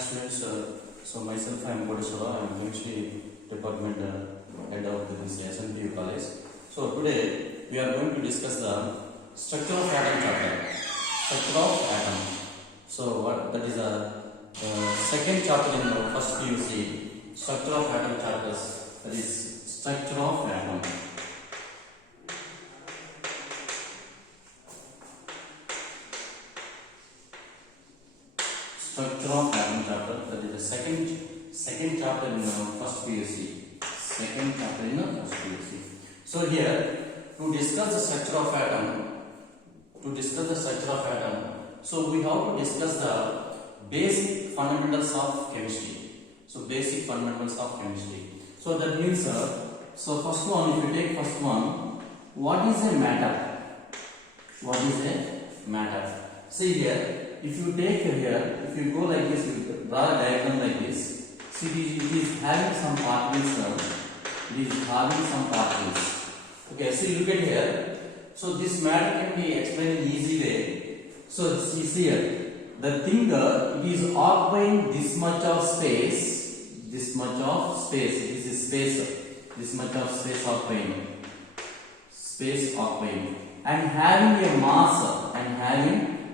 Students, so myself I am Kodeshwara. I am chemistry department head of this SNPU college. So today we are going to discuss the structure of atom chapter. Structure of atom. So what that is a second chapter in the first PUC. Structure of atom chapters. That is structure of atom. Structure of atom chapter, that is the second chapter in the first PUC. Second chapter in the first PUC. So here to discuss the structure of atom, so we have to discuss the basic fundamentals of chemistry. So basic fundamentals of chemistry. So that means so first one, if you take first one, what is a matter? What is a matter? See here. If you take here, if you go like this, you draw a diagram like this. See, it is having some particles. It is having some particles. Okay, see, look at here. So this matter can be explained in easy way. So see here, the thing it is occupying this much of space. This much of space. This is space. This much of space occupying. Space occupying, and having a mass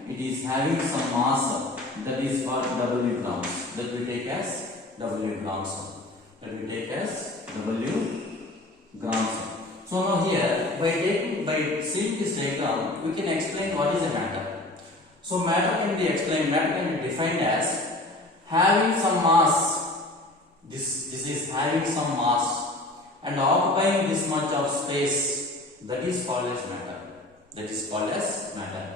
it is having some mass that is called W grams. That we take as W grams. So now here by seeing this diagram, we can explain what is a matter. So matter can be defined as having some mass. This is having some mass and occupying this much of space. That is called as matter.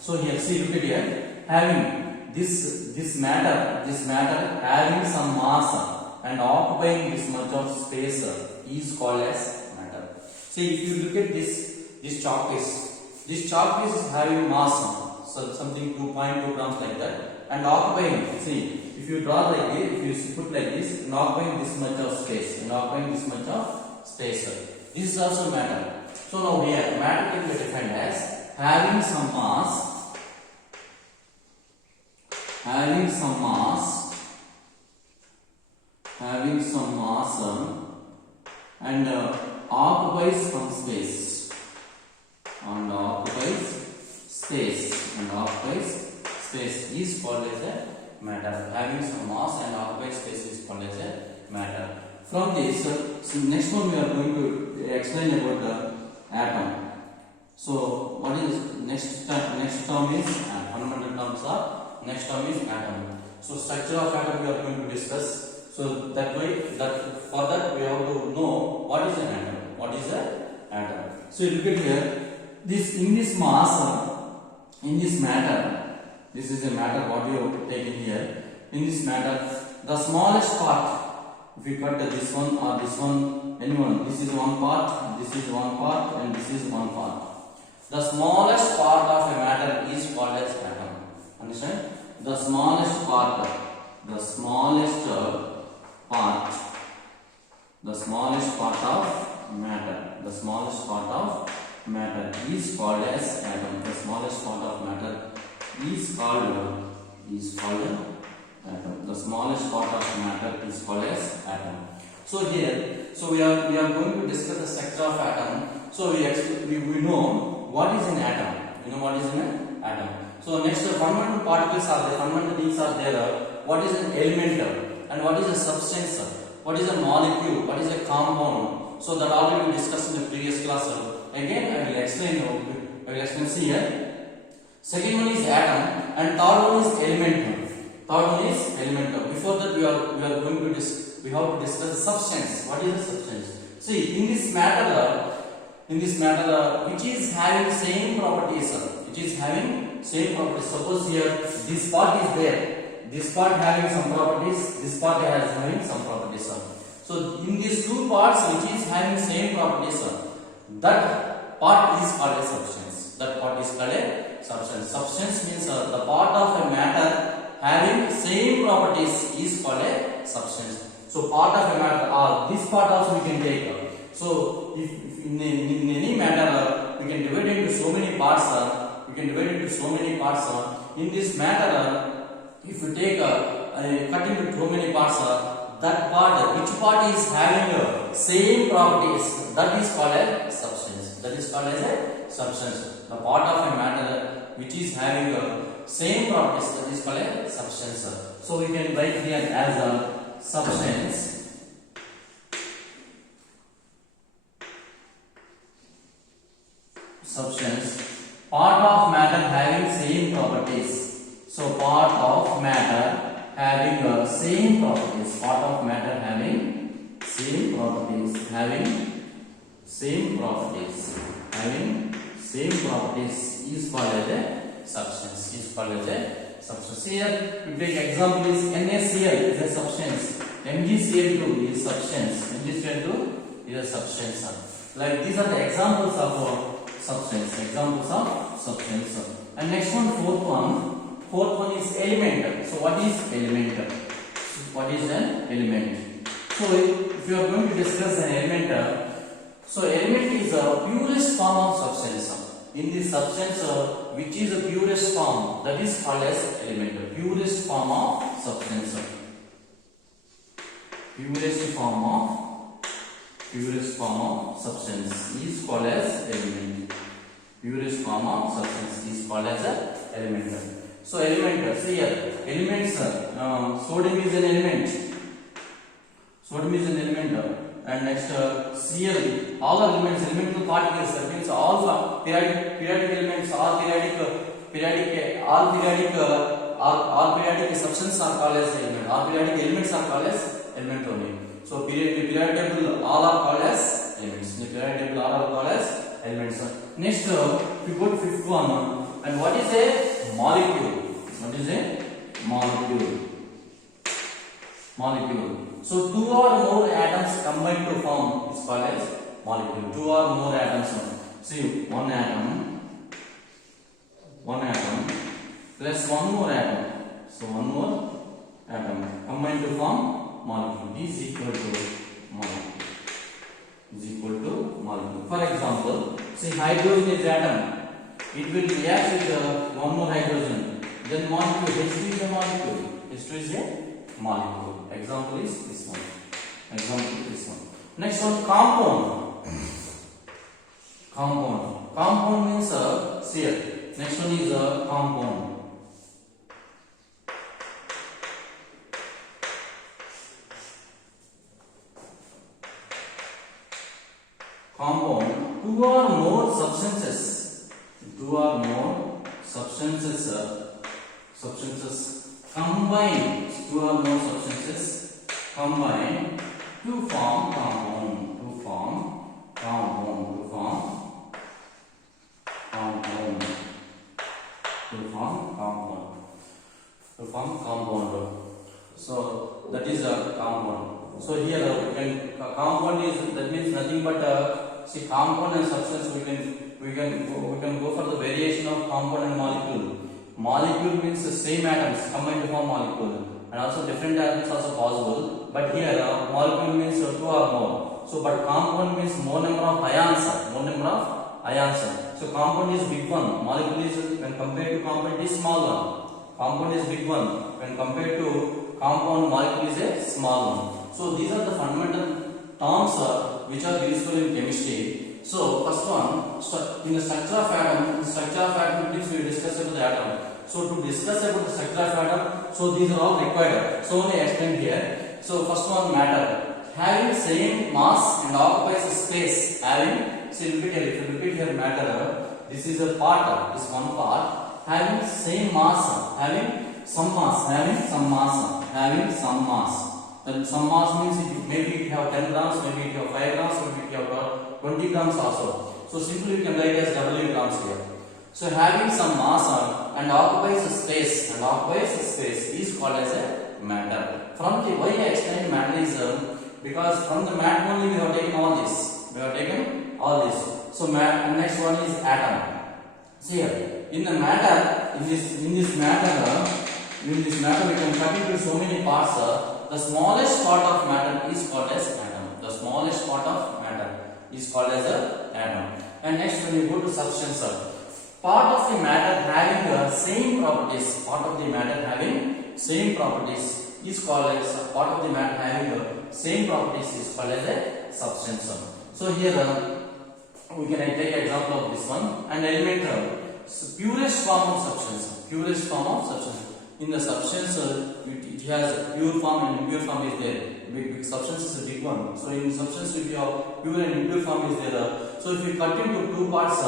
So here, see, look at here, having this matter having some mass and occupying this much of space is called as matter. See, if you look at this chalk piece is having mass, so something 2.2 grams like that, and occupying. See, if you draw like this, if you put like this, and occupying this much of space, this is also matter. So now here, matter can be defined as having some mass and occupies some space is called as a matter. Having some mass and occupies space is called as a matter. From this, so next one we are going to explain about the atom. So what is next term is fundamental terms are. Next term is atom. So structure of atom we are going to discuss. So that way, for that we have to know what is an atom. So you look at here. In this matter, this is a matter what you have taken here. In this matter, the smallest part. If you cut this one or this one, anyone, this is one part, this is one part, and this is one part. The smallest part of a matter is called as atom. Understand? The smallest part of matter is called as atom. The smallest part of matter is called atom. The smallest part of matter is called as atom. So here, we are going to discuss the structure of atom. So we know what is an atom. You know what is an atom. So next, the fundamental particles are there, fundamental things are there. What is an element and what is a substance? What is a molecule? What is a compound? So that already we discussed in the previous class. Again, I will explain. See here. Second one is atom and third one is element. Before that, we are going to we have to discuss substance. What is a substance? See, in this matter, which is having same properties. Suppose here this part is there. This part having some properties. This part has having some properties. So in these two parts which is having same properties, that part is called a substance. Substance means the part of a matter having same properties is called a substance. So part of a matter, this part also we can take. So if in any matter we can divide into so many parts. In this matter, if you take cut into too many parts, that part, which part is having same properties, that is called a substance. That is called as a substance. The part of a matter which is having same properties, that is called a substance. So we can write here as a substance. Substance, part of matter having same properties. So part of matter having same properties. Part of matter having same properties. Having same properties. Having same properties is called as a substance. Is called as a substance. Here we take example is NaCl is a substance. MgCl2 is substance. MgCl2 is a substance. Like these are the examples of substance. Examples of substance. And next one, fourth one is element. So what is element? What is an element? So if you are going to discuss an element, so element is a purest form of substance. In this substance, which is the purest form, that is called as element. Purest form of substance. Purest form of substance is called as element. Purest form of substance is called as a element. So element, see here, elements, sodium is an element. Sodium is an element. And next Cl, all elements, elemental particles, that means all periodic elements, all periodic substances are called as element. All periodic elements are called as element only. So periodic table all are called as elements. The periodic table all are called as elements. Next, we go to fifth one. And what is a molecule? What is a molecule? Molecule. So two or more atoms combined to form is called as molecule. Two or more atoms. See, one atom plus one more atom. So one more atom combined to form molecule. Is equal to molecule. Is equal to molecule. For example, see, hydrogen is atom. It will react with one more hydrogen. Then molecule. H2 is a molecule. H2 is a molecule. Example is this one. Example is this one. Next one, compound. Compound means see here. Next one is a compound. Compound, two or more substances combine, two or more substances combine to form compound, So that is a compound. So here compound is, that means nothing but see, compound and substance, we can go for the variation of compound and molecule. Molecule means the same atoms combined to form molecule, and also different atoms also possible. But here molecule means two or more. So but compound means more number of ions. So compound is big one. Molecule is, when compared to compound, is small one. Compound is big one. When compared to compound, molecule is a small one. So these are the fundamental terms which are useful in chemistry. So first one, in the structure of atom, please we discuss about the atom. So to discuss about the structure of atom, so these are all required. So only explain here. So first one, matter, having same mass and occupies a space. Having, so repeat here. If you repeat here, matter, this is a part, this one part, having same mass, having some mass. Then some mass means maybe it have 10 grams, maybe it have 5 grams, maybe it have 20 grams also. So simply we can write as W grams here. So having some mass and occupies a space, is called as a matter. From the, why I explain matter is because from the matter only we have taken all this. So next one is atom. See here, in the matter, in this matter we can cut into so many parts. The smallest part of matter is called as atom. And next, when you go to substance, part of the matter having same properties. is called as a part of the matter having the same properties is called as a substance. So here we can take example of this one, an element purest form of substance. Purest form of substance. In the substance, it has a pure form and impure form is there. Big substance is a big one. So in substance, if you have pure and impure form is there. So if you cut into two parts,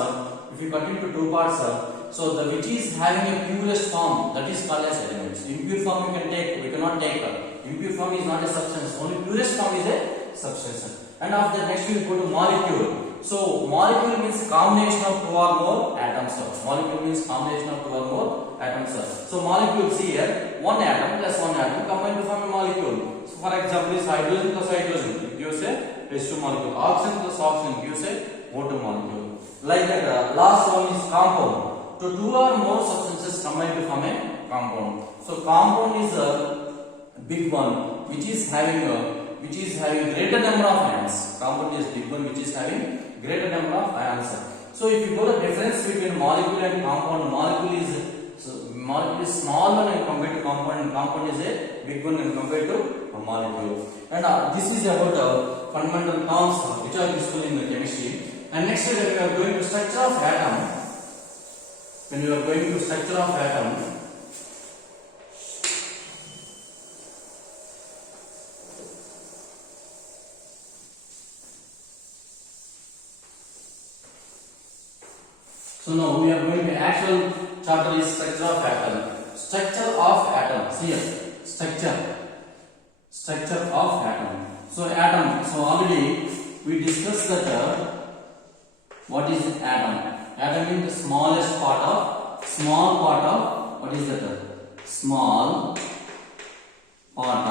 so the which is having a purest form, that is called as elements. Impure form we cannot take. Impure form is not a substance. Only purest form is a substance. And after that, next we will go to molecule. So molecule means combination of two or more atoms. Molecule means combination of two or more atoms. So molecules here, one atom plus one atom combined to form a molecule. So for example, is hydrogen plus hydrogen, it gives a H2 molecule. Oxygen plus oxygen gives a O2 molecule. Like that, last one is compound. So two or more substances combined to form a compound. So compound is a big one which is having greater number of ions. Compound is big one which is having greater number of ions. So if you go the difference between molecule and compound, molecule is small one and compared to compound, and compound is a big one and compared to a molecule. And this is about fundamental terms which are useful in the chemistry. And next when we are going to structure of atom, so now we are going to actual chapter is structure of atom. Structure of atom. See here, structure of atom. So atom. So already we discussed that what is atom? Atom is the small part of what is that? Small part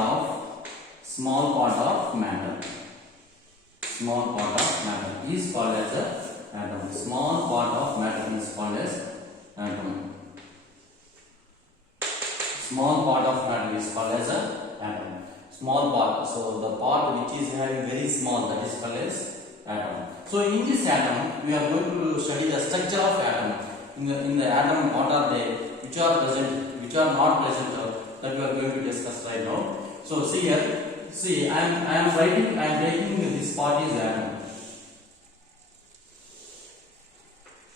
of matter. Small part of matter is called as a atom. Small part of matter is called as atom. Small part of matter is called as a atom. Small part. So the part which is having very small, that is called as atom. So in this atom, we are going to study the structure of atom. In the atom, what are they? Which are present? Which are not present? That we are going to discuss right now. So see here. See, I am taking this part is atom.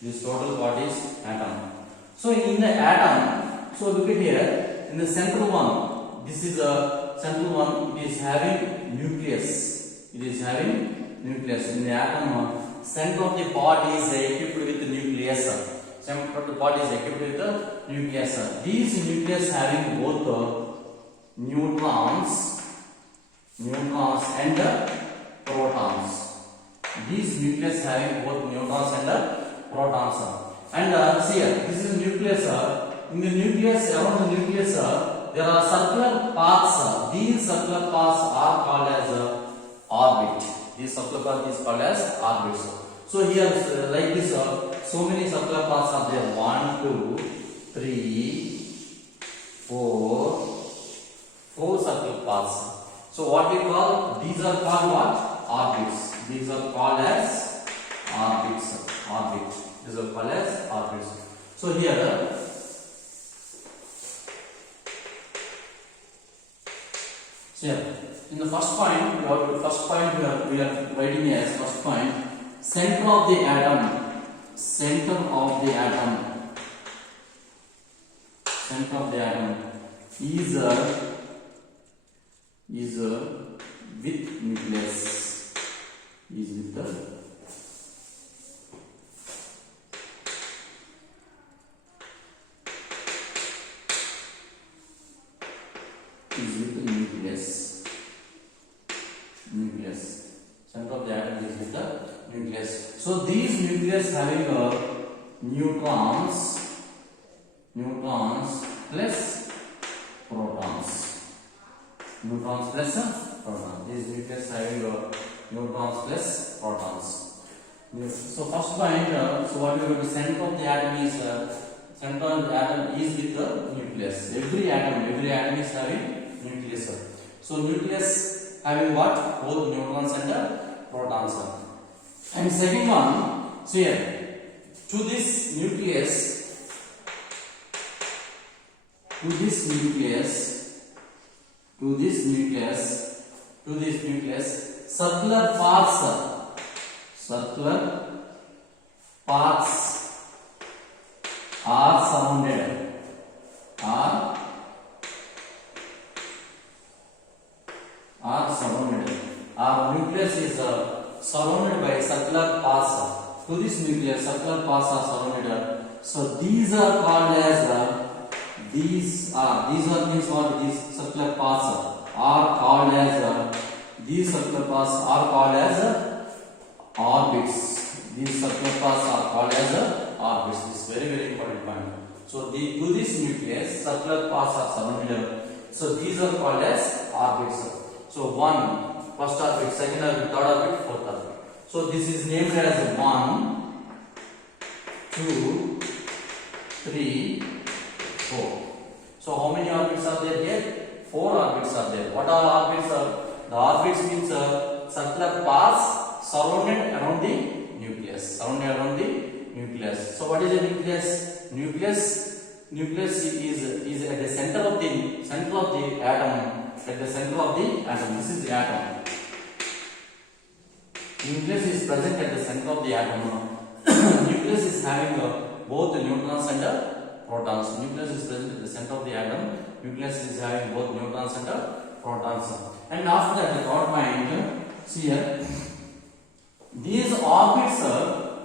This total part is atom. So in the atom, so look at here, in the central one, this is a central one, it is having nucleus. It is having nucleus. In the atom, center of the part is equipped with the nucleus. Center of the part is equipped with the nucleus. These nucleus having both neutrons and protons. These nucleus having both neutrons and protons. And see here, this is nucleus. In the nucleus, around the nucleus, there are circular paths. These circular paths are called as orbit. This circular path is called as orbits. So here, like this, so many circular paths are there. 1, 2, 3, 4 circular paths. So what we call, these are called what? Orbits. These are called as orbits. These are called as orbits. So here, in the first point, we are writing as first point, center of the atom is with nucleus, is with the nucleus. Center of the atom is with the nucleus. So these nucleus having neutrons plus protons. Neutrons plus protons. These nucleus having neutrons plus protons. So first point, so what we are going to, center of the atom is with the nucleus. Every atom is having nucleus. So nucleus having what? Both neutrons and protons. And second one, so here, to this nucleus to this nucleus, circular paths are surrounded, our nucleus is surrounded by circular paths. To this nucleus, circular paths are surrounded. So these are called as these means what? These circular paths are called as these circular paths are called as orbits. These circular paths are called as orbits. This is very important point. So to this nucleus, circular paths are surrounded. So these are called as orbits. So first orbit, second orbit, third orbit, fourth orbit. So this is named as 1, 2, 3, 4. So how many orbits are there here? 4 orbits are there. What are orbits? The orbits means circular paths surrounded around the nucleus. So what is a nucleus? Nucleus is at the center of the atom. At the center of the atom. This is the atom. Nucleus is present at the center of the atom. Nucleus is having both neutrons and protons. Nucleus is present at the center of the atom. Nucleus is having both neutrons and protons. And after that, the third point, see here, these orbits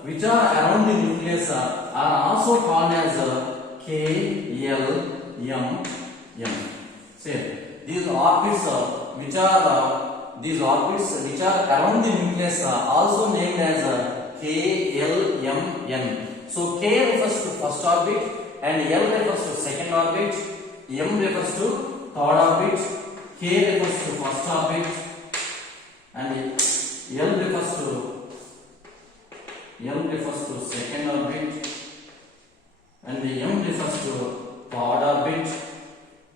which are around the nucleus are also called as K, L, M, N. See, these orbits which are around the nucleus are also named as K, L, M, N. So K refers to first orbit, and L refers to second orbit, M refers to third orbit, K refers to first orbit, and L refers to second orbit, and M refers to third orbit,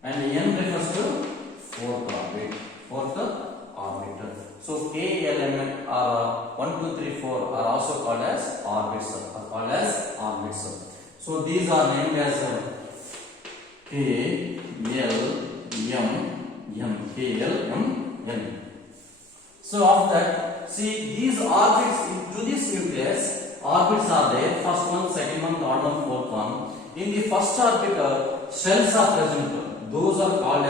and N refers to fourth orbit. So K, L, M are 1, 2, 3, 4 are also called as orbits. So these are named as K, L, M, N. So after that, see these orbits to this nucleus, orbits are there. First one, second one, third one, fourth one. In the first orbit, shells are present. Those are called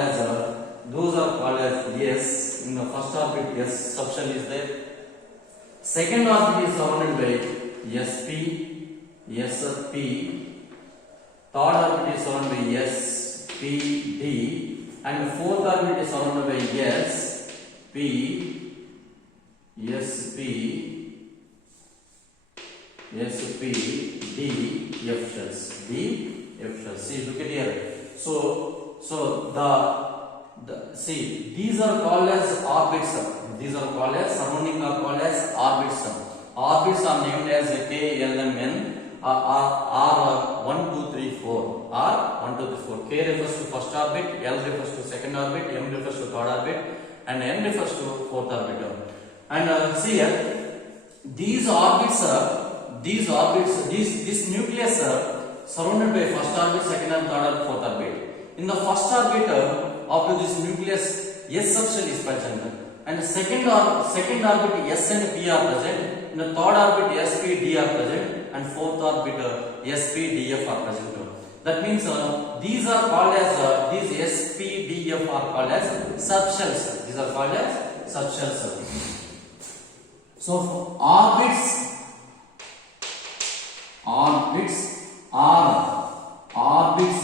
as S. In the first orbit, S subshell is there. Second orbit is surrounded by sp, sp. Third orbit is surrounded by spd, and the fourth orbit is surrounded by sp, d, f shells. See, look at here. So see, these are called as orbits. These are called as surrounding are called as orbits. Orbits are named as K, L, M, N. Are 1, 2, 3, 4. Are 1, 2, 3, 4. K refers to first orbit, L refers to second orbit, M refers to third orbit, and N refers to fourth orbit. And see here, this nucleus surrounded by first orbit, second and third orbit, fourth orbit. In the first orbit of this nucleus, S subshell is present, and second orbit S and P are present. In the third orbit, S, P, D are present, and fourth orbit S, P, D, F are present. That means these are called as these S, P, D, F are called as subshells. These are called as subshells. So orbits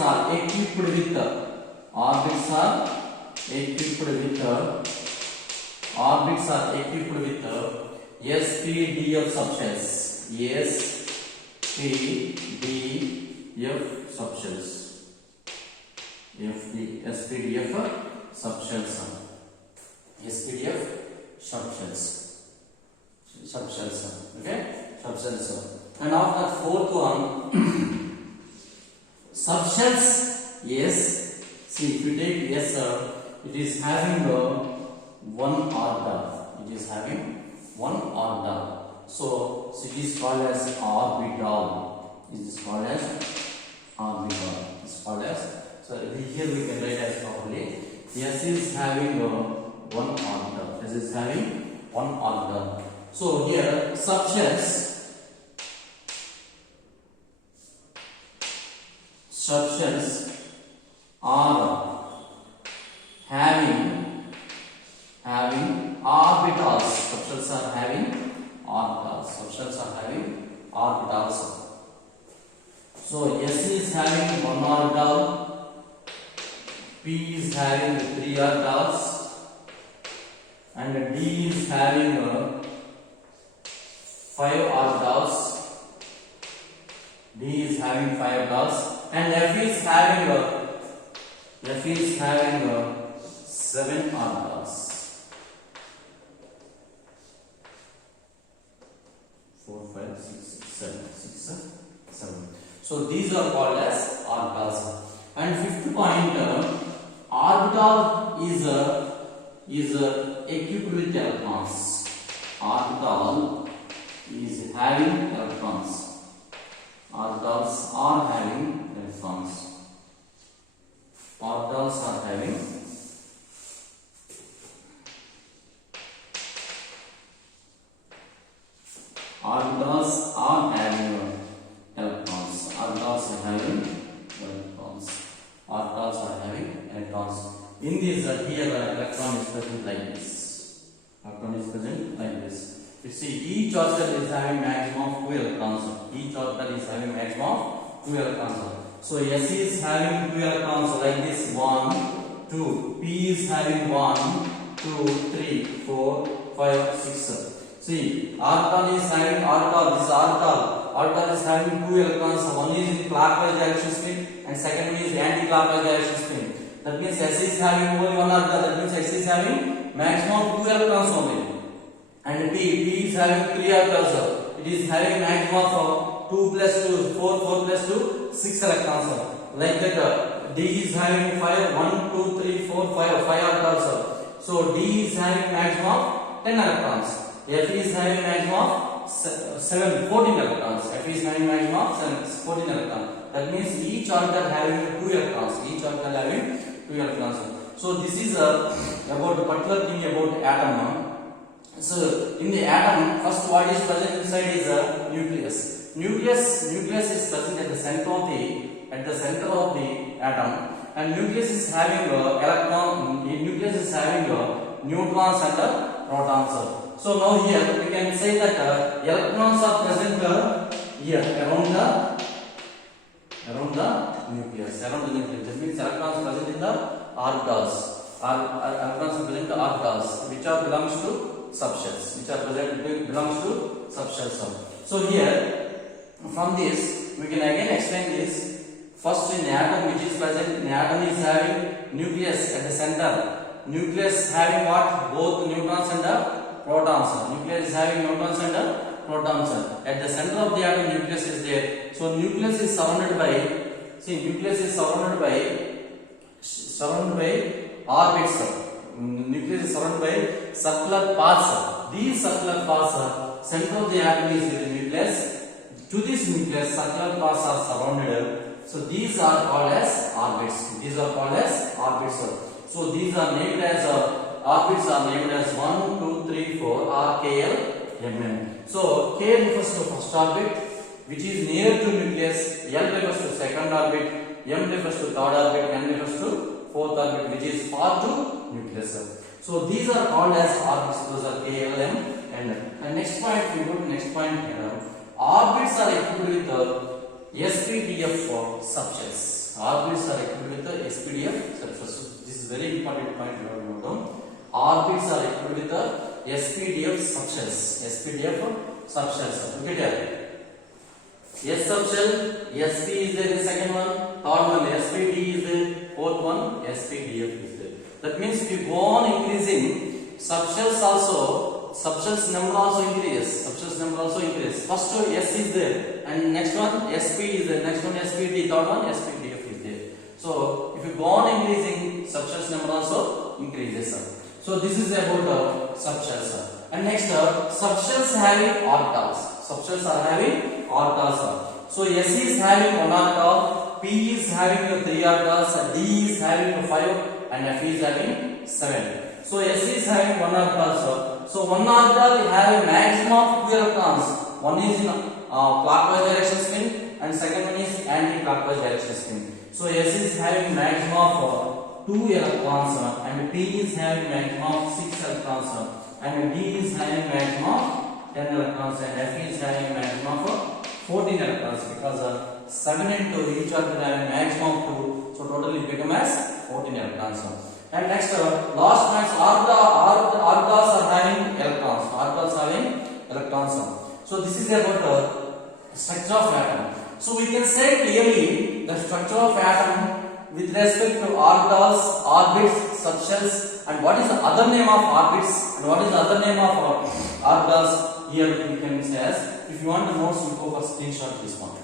are equipped with SPDF subshells. SPDF subshells. SPDF subshells. Okay, subshells. And after fourth one, subshells. Yes. See, if you take S, it is having one orbital. So it is called as orbital. So here we can write as properly. S is having one orbital. S is having one orbital. So here subshells are having orbitals. Subshells are having orbitals. Subshells are having orbitals. So S is having one orbital, P is having three orbitals, and D is having five orbitals. D is having five orbitals, and F is having seven orbitals. 4, 5, 6, 7. So these are called as orbitals. And fifth point, orbital is equipped with electrons. Orbital is having electrons. Orbitals are having electrons. Orbitals are having electrons. In this here electron is present like this. Electron is present like this. You see, each orbital is having maximum of 2 electrons. Each orbital is having maximum of 2 electrons. So S is having 2 electrons like this. 1, 2. P is having 1, 2, 3, 4, 5, 6. See, orbital is having orbital. This orbital. Orbital is having 2 electrons. One is in clockwise direction spin, and second one is anti-clockwise direction spin. That means S is having only one orbital. That means S is having maximum 2 electrons only. And P is having 3 orbitals. It is having maximum of 2 plus 2, 4, 4 plus 2, 6 electrons. Like that, D is having 5, 1, 2, 3, 4, 5 orbitals. So D is having maximum of 10 electrons. F is having maximum of 14 electrons. F is having maximum of 14 electrons. That means each orbital having 2 electrons. Each orbital having 2 electrons. So this is about the particular thing about atom. So in the atom, first what is present inside is a nucleus. Nucleus is present at the center of the atom, and nucleus is having electron. Nucleus is having neutrons and protons. So now here we can say that electrons are present here around the nucleus. That means electrons are present in the orbitals. Electrons are present in the orbitals, which are belongs to subshells. So here, from this, we can again explain this. First, in the atom, which is present, the atom is having nucleus at the center. Nucleus having what? Both neutrons and protons. Nucleus is having neutrons and protons. At the center of the atom, nucleus is there. So nucleus is surrounded by orbits. Nucleus is surrounded by circular paths. These circular paths, center of the atom is the nucleus. To this nucleus, circular paths are surrounded. So these are called as orbits. So these are named as orbits are named as 1, 2, 3, 4 R, K, L, M, N. So K refers to first orbit, which is near to nucleus. L refers to second orbit. M refers to third orbit. N refers to fourth orbit, which is far to nucleus. So these are called as orbits. Those are K, L, M, and N. And next point, we go to next point here. Orbits are equipped with SPDF subshells. Orbits are equipped with SPDF subshells. So this is very important point you have to note down. Orbits are equipped with SPDF subshells. Look at here. S subshell, SP is there the second one, third one SPD is there, fourth one SPDF is there. That means if you go on increasing, subshells number also increases. First S is there, and next one SP is there, next one SPD, third one SPDF is there. So if you go on increasing, subshells number also increases. So this is about subshells. And next, subshells having orbitals. Subshells are having orbitals. So S is having one orbital, P is having 3 orbitals, D is having 5 and F is having 7. So S is having 1 orbital, sir. So 1 orbital have a maximum of 2 electrons. One is in clockwise direction spin and second one is anti-clockwise direction spin. So S is having maximum of 2 electrons and P is having maximum of 6 electrons and D is having maximum of 10 electrons and F is having maximum of 14 electrons because 7 and 2 each orbital having maximum of 2, so totally it becomes as 14 electrons. And next last points, orbitals are having electrons. Orbitals having electrons. So this is about structure of atom. So we can say clearly the structure of atom with respect to orbitals, orbits, subshells, and what is the other name of orbits and what is the other name of orbitals. Here we can say as, if you want the notes, you go for screenshot this one.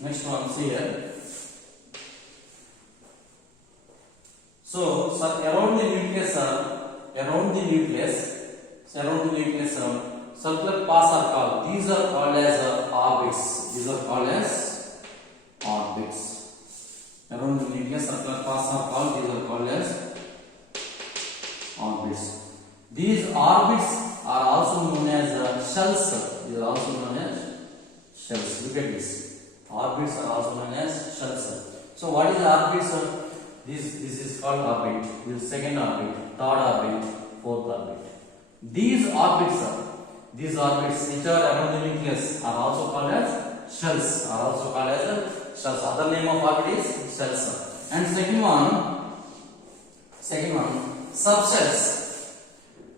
Next one, see here. So around the nucleus, circular paths are called. These are called as orbits. These are called as orbits. Around the nucleus, circular paths are called. These are called as orbits. These orbits are also known as shells. These are also known as shells. Look at this. Orbits are also known as shells. So what is orbits? This is called orbit. This is second orbit, third orbit, fourth orbit. These orbits which are around the nucleus are also called as shells. Other name of orbit is shells. And second one, subshells.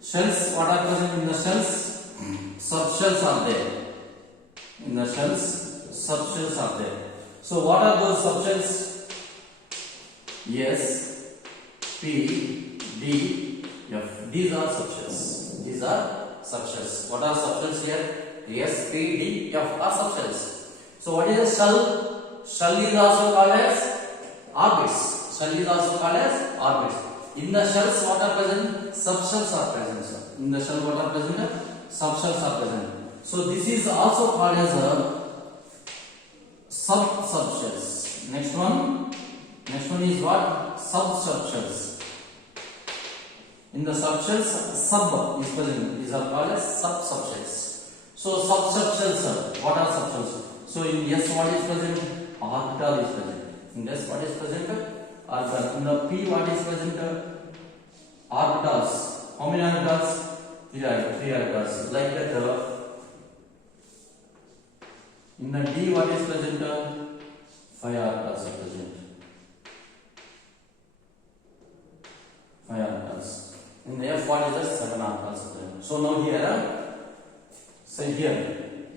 Shells, what are present in the shells? Subshells are there. In the shells, subshells are there. So what are those subshells? S, P, D, F. These are subshells. What are subshells here? S, P, D, F are subshells. So what is a shell? Shell is also called as orbits. In the shells, what are present? Subshells are present. In the shell, what are present? Subshells are present. So this is also called as a subshells. Next one is what? Subshells. In the subshells, sub is present. These are called as subshells. So subshells, what are subshells? So in S, what is present? Orbital is present. In S, what is present? Orbital. In the P, what is present? Orbitals. How many orbitals? Three orbitals. Like that. In the D, what is present? 5 orbitals are present. 5 orbitals. In the F, what is that? 7 orbitals are present. So now here,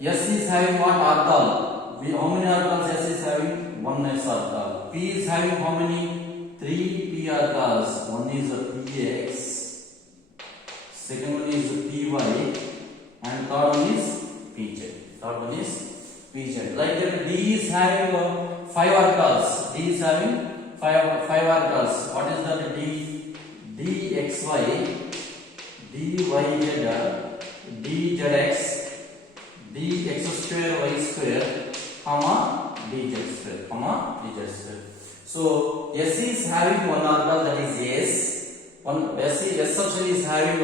S is having what orbital? How many orbitals S is having? 1 s orbital. P is having how many? 3 p orbitals. One is px, second one is py, and third one is pz. Like that, D is having 5 orbitals. D is having 5 orbitals. What is that? dxy, dyz, dzx, dx square y square, dz square. So S is having 1 orbital, that is S subshell is having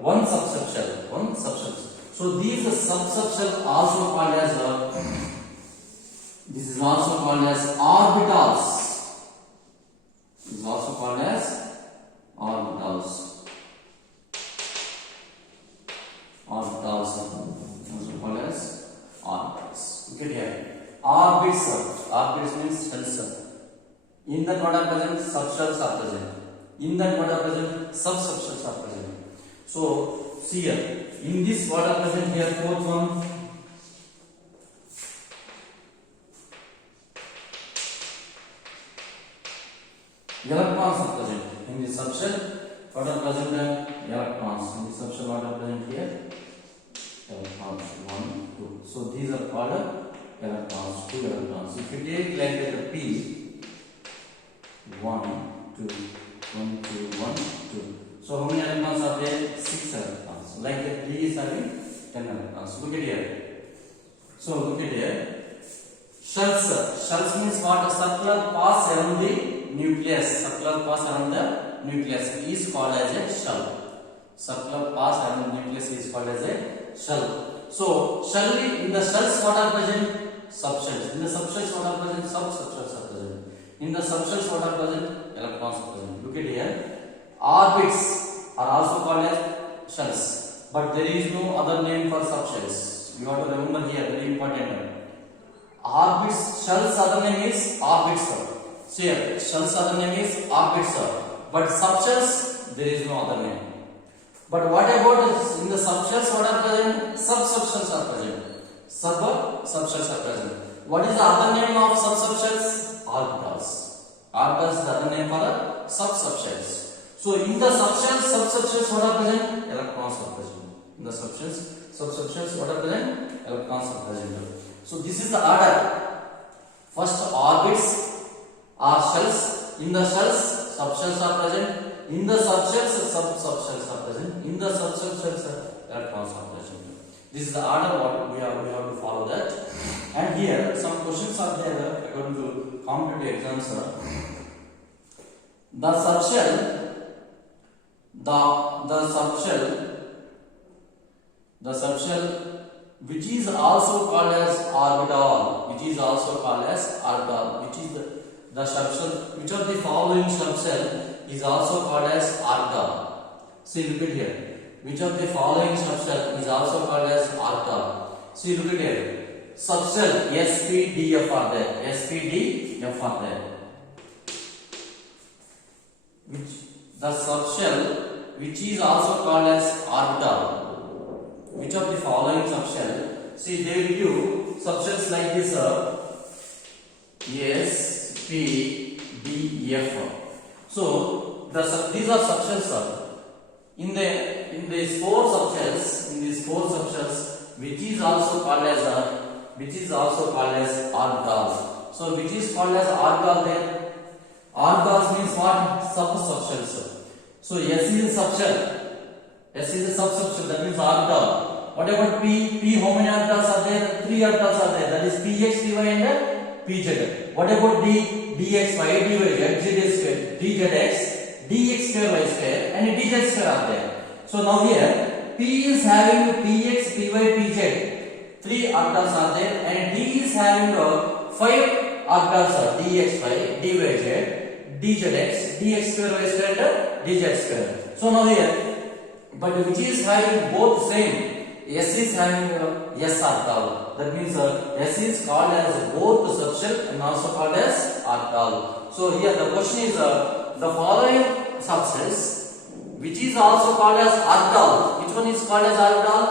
one subshell. So these subshell also called as this is also called as orbitals. This is also called as orbitals. Also called as orbitals. Look at here. Orbits means shells. In that what are present? Subshells are present. In that what are present? Subshells are present. So see here. In this what are present here? Fourth one. Electrons are present in the subshell. What are present there? Electrons. In the subshell, what are present here? Electrons. 1, 2. So these are called electrons. 2 electrons. If you take like the P, 1, 2, 1, 2, 1, 2. So how many electrons are there? 6 electrons. Like the D is having 10 electrons. Look at here. So look at here. Shells. Shells means what? A circular pass around the nucleus. Circular pass around the nucleus is called as a shell. Circular pass around the nucleus is called as a shell. So shell, in the shells what are present? Subshells. In the subshells what are present? Subshells are present. In the subshells what are present? Electrons are present. Look at here. Orbits are also called as shells, but there is no other name for subshells. You have to remember here, very important. Orbits, shells other name is orbits. See here, shells other name is orbits, but subshells there is no other name. But what about in the subshells? What are present? Subshells are present. Subshells are present. What is the other name of subshells? Orbitals. Orbitals is the other name for the subshells. So in the subshells, what are present? Electrons are present. In the subshells, what are present? Electrons are present. So this is the order. First orbits are shells. In the shells, subshells are present. In the subshells, subshells are present. In the subshells, electrons are present. This is the order what we have to follow that. And here some questions are there according to competitive exams. The subshell which is also called as orbital, which is the subshell, which of the following subshell is also called as orbital. See, look at here. Which of the following subshell is also called as orbital? See, look at here. Subshell SPDF are there. SPDF are there. The subshell which is also called as orbital. Which of the following subshell? See, they will give subshells like this. S, P, D, F. So these are subshells. In these four subshells, which is also called as orbital. So which is called as orbital there? Orbitals means what? Subshells. So S is a subshell. S is a subshell. That means orbital. What about P? P, how many orbitals are there? 3 orbitals are there. That is Px, Py and Pz. What about D? Dx, Y, Dy, Zd square, Dzx, Dx square, Y square and Dz square are there. So now here P is having Px, Py, Pz. 3 orbitals are there, and D is having 5 orbitals are Dxy, Dyz, Dzx, Dx square, Y square and Dz square. So now here, but which is having both same? S is having S orbital. That means S is called as both subshell and also called as orbital. So here the question is the following subshells, which is also called as orbital. Which one is called as orbital?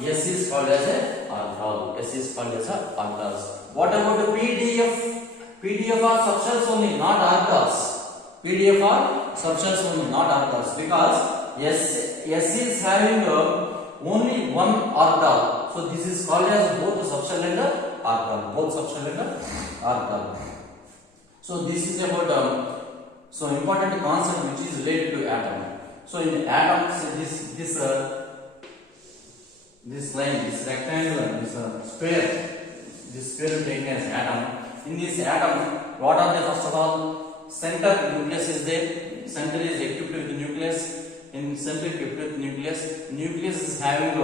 S is called as a orbital. S is called as a orbital. What about the PDF? PDF are subshells only, not orbitals. PDF are subshells only, not orbitals, because S is having only one orbital. So this is called as both subshell and orbital. Both subshell and orbital. So this is about so important concept which is related to atom. So in atom, this line, this rectangle, this sphere taken as atom. In this atom, what are they? First of all, center nucleus is there. Center is equipped with nucleus. In center equipped with nucleus. Nucleus is having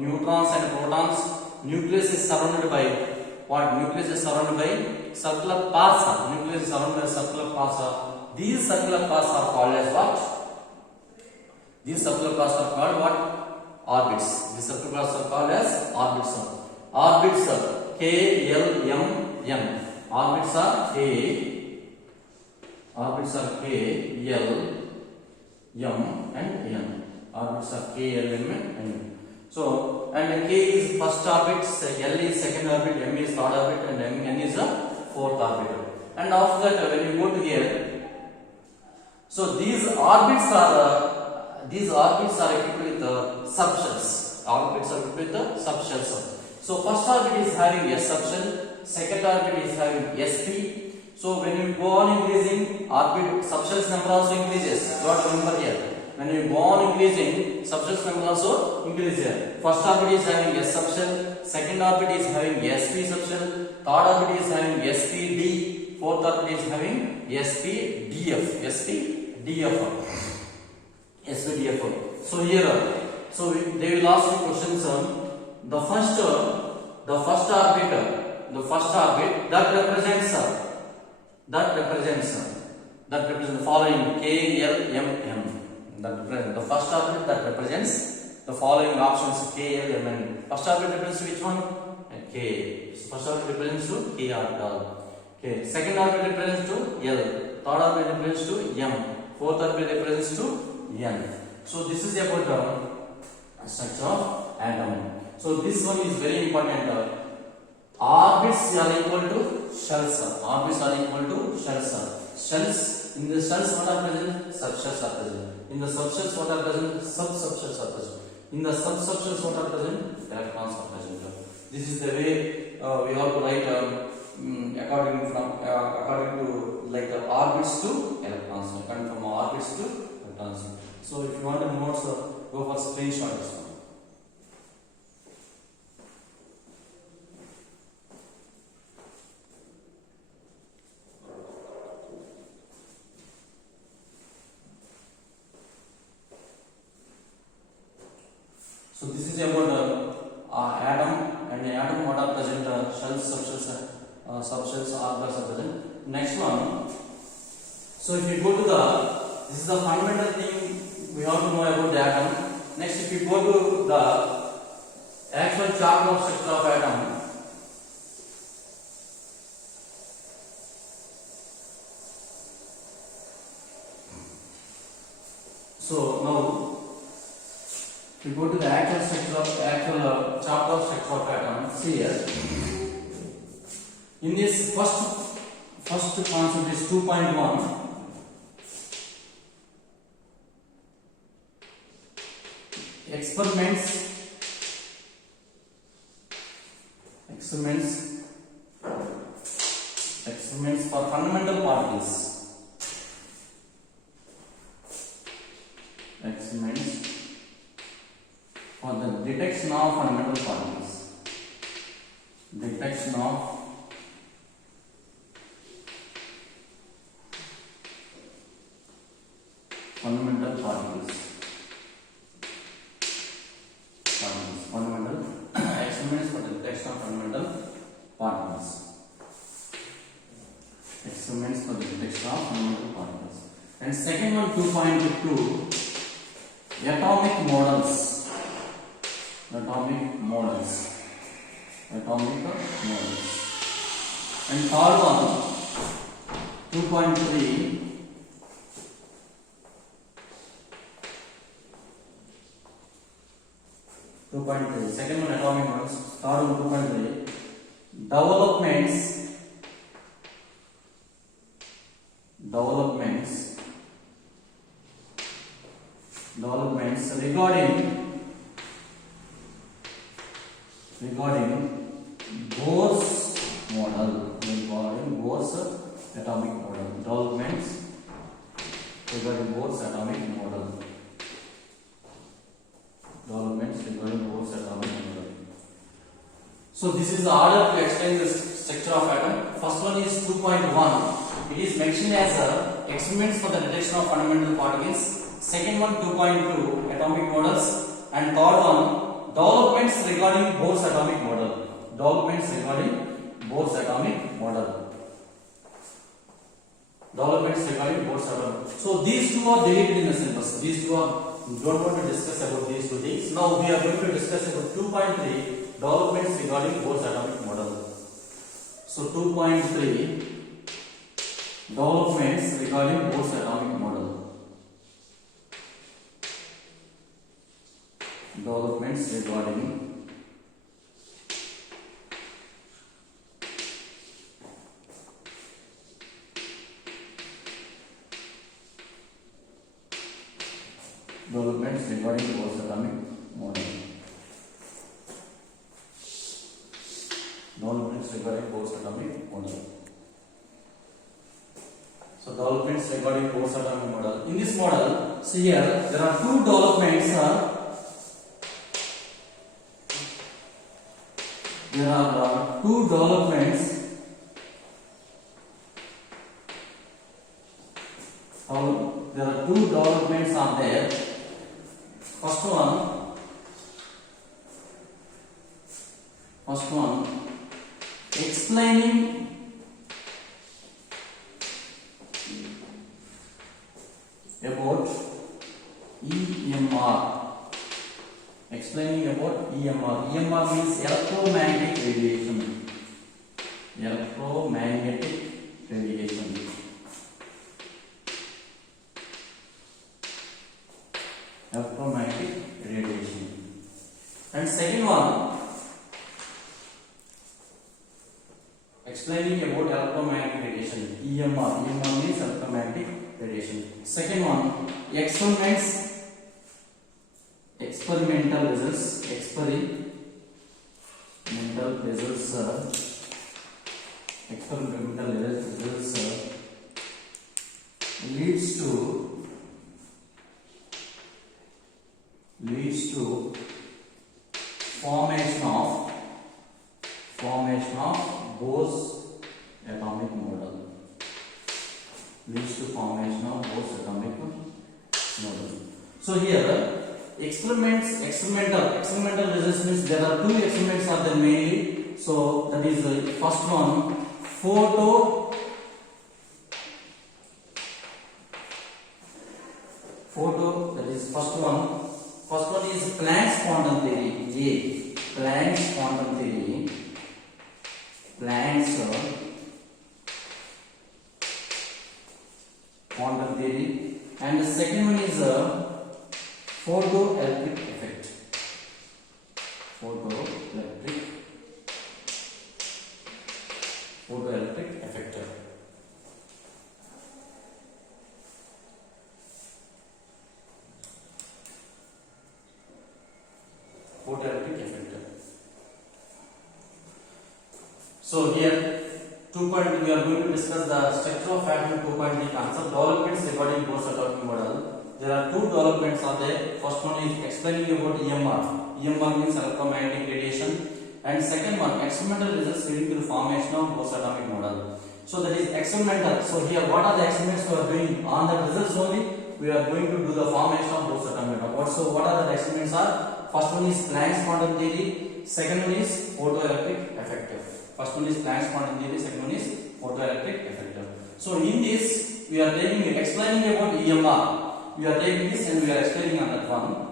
neutrons and protons. Nucleus is surrounded by what? Nucleus is surrounded by circular paths. Nucleus is surrounded by circular paths. These circular paths are called as what? These circular paths are called what? Orbits. These circular paths are called as orbits. Orbits K, L, M, N. Orbits are K, L, M and N. Orbits are K, L, M and N. So, and K is first orbit, L is second orbit, M is third orbit and N is the fourth orbit. And after that, when you go to here, So these orbits are equipped with the subshells. Orbits are equipped with the subshells. So first orbit is having S subshell, second orbit is having SP. So when you go on increasing, orbit subshells number also increases. You have to remember here. When you go on increasing, subshells number also increases here. First orbit is having S subshell, second orbit is having SP subshell, third orbit is having SPD, fourth orbit is having SPDF. So here, they will ask you questions on the first orbit that represents the following K, L, M, M. The first orbit that represents the following options K, L, M, N. First orbit represents which one? K. So first orbit represents to K orbital. Okay. Second orbit represents to L. Third orbit represents to M. Fourth orbit represents to N. So this is about the structure of atom. So this one is very important. Orbits are equal to shells. Shells. In the shells, what are present? Subshells are present. In the subshells, what are present? Subshells are present. In the subshells, what are present? Electrons are present. This is the way we have to write according to like orbits to electrons. According from orbits to electrons. So if you want to know, go for screenshot this one. So this is about atom, and the atom what are present shells, subshells, orbitals are present. Next one. So if you go to this is the fundamental thing we have to know about the atom. Next, if you go to the actual chart of structure of atom. So now, if you go to the actual chapter of structure of atom, see here. In this first concept is 2.1. Experiments for fundamental particles. Experiments for the detection of fundamental particles. Detection of fundamental particles. Fundamental experiments for the detection of fundamental particles. Experiments for the detection of fundamental particles. And second one, 2.2, atomic models. And third one, 2.3, second one atomic models, third one 2.3, developments regarding Bohr's model, atomic model, developments regarding Bohr's atomic model. So this is the order to explain the structure of atom. First one is 2.1. It is mentioned as experiments for the detection of fundamental particles. Second one 2.2, atomic models, and third one developments regarding Bohr's atomic model. So these two are deleted in the syllabus. These two are, don't want to discuss about these two things. Now we are going to discuss about 2.3, developments regarding Bohr's atomic model. So 2.3, developments regarding Bohr's atomic model. Developments regarding developments regarding Bohr's atomic model. Developments regarding Bohr's atomic model. So developments regarding Bohr's atomic model. In this model, see here there are two developments. There are two developments. There are two developments are there. First one, explaining about EMR. Explaining about EMR. EMR means electromagnetic radiation. Electromagnetic radiation. Electromagnetic radiation. And second one, explaining about electromagnetic radiation. EMR. EMR means electromagnetic radiation. Second one, experimental results. Experimental results leads to formation of Bohr's atomic model. Leads to formation of Bohr's atomic model. So here experimental results means there are two experiments are there mainly. So that is the first one, that is first one. First one is Planck's quantum theory. Planck's quantum theory. Planck's quantum theory. And the second one is photoelectric effect. Photoelectric effect. Photoelectric effect. So here 2.0 we are going to discuss the structure of atom 2.3 concept, developments regarding Bohr's atomic model. There are two developments are there. First one is explaining about EMR. EMR means electromagnetic radiation. And second one, experimental results leading to the formation of Bohr's atomic model. So that is experimental. So here what are the experiments we are doing? On the results only we are going to do the formation of Bohr's atomic model. So what are the experiments are? First one is Planck's quantum theory. Second one is photoelectric effect. First one is Planck's quantum theory. Second one is photoelectric effect. So in this we are explaining about EMR. We are taking this and we are explaining on that one.